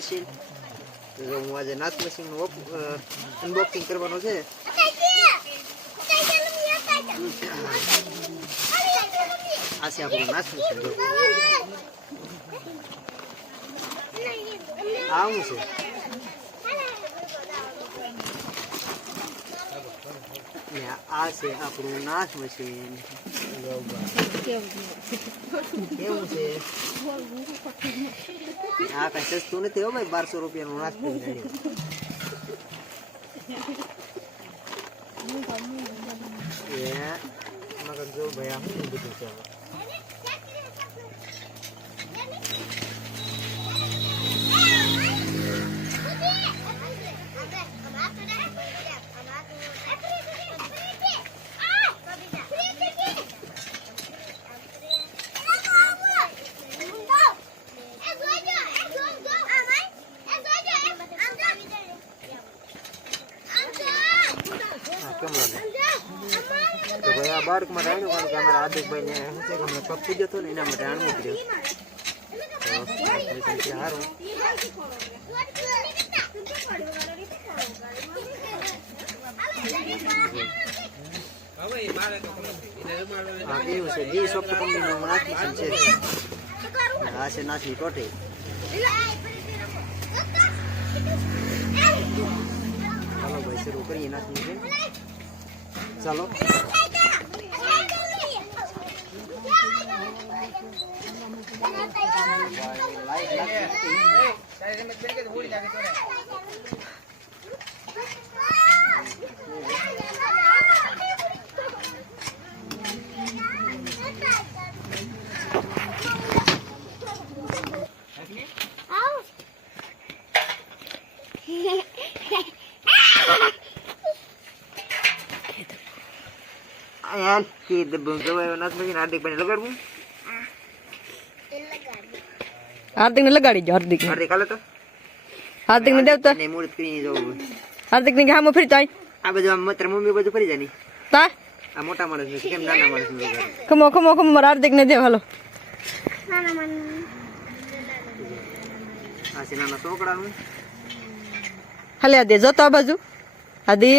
Machine. તો હું આજે નાશ મશીનનું અનબોક્સિંગ કરવાનો છે. આ છે આપણું નાશ મશીન. આવું છે આ છે આપણું નાશ મશીન. કેવું છે આ કઈ સસ્તું નથી હો ભાઈ. 1200 રૂપિયાનું નાશ મશીન. જો ભાઈ આ શું બધું છે. કેમ લાગે તો ભાઈ આ બાળક માટે આવ્યું કારણ કે અમારા હાર્દિકભાઈ ને શું છે કે હમણાં પગ પૂજ્યો હતો ને એના માટે આણવું પડ્યું. સારું હા કેવું છે જી સોફ્ટ કંપનીનું નાશ મશીન છે. આ છે નાશની ટોટી. ચાલો ભાઈ શરૂ કરીએ નાશ મશીન. ચાલો હાર્દિક ને લગાડી જો. હાર્દિક ને દેવતા હાર્દિક ને ગામમાં ફરી જાય. આ બધું મમ્મી બધું ફરી જાય. તા આ મોટા માણસ કેમ નાના માણસ. ખમો ખમો ખમો હાર્દિક ને દેવ. હાલો આ છે નાના છોકરાનું. હાલે દે જતો આ બાજુ આદિ.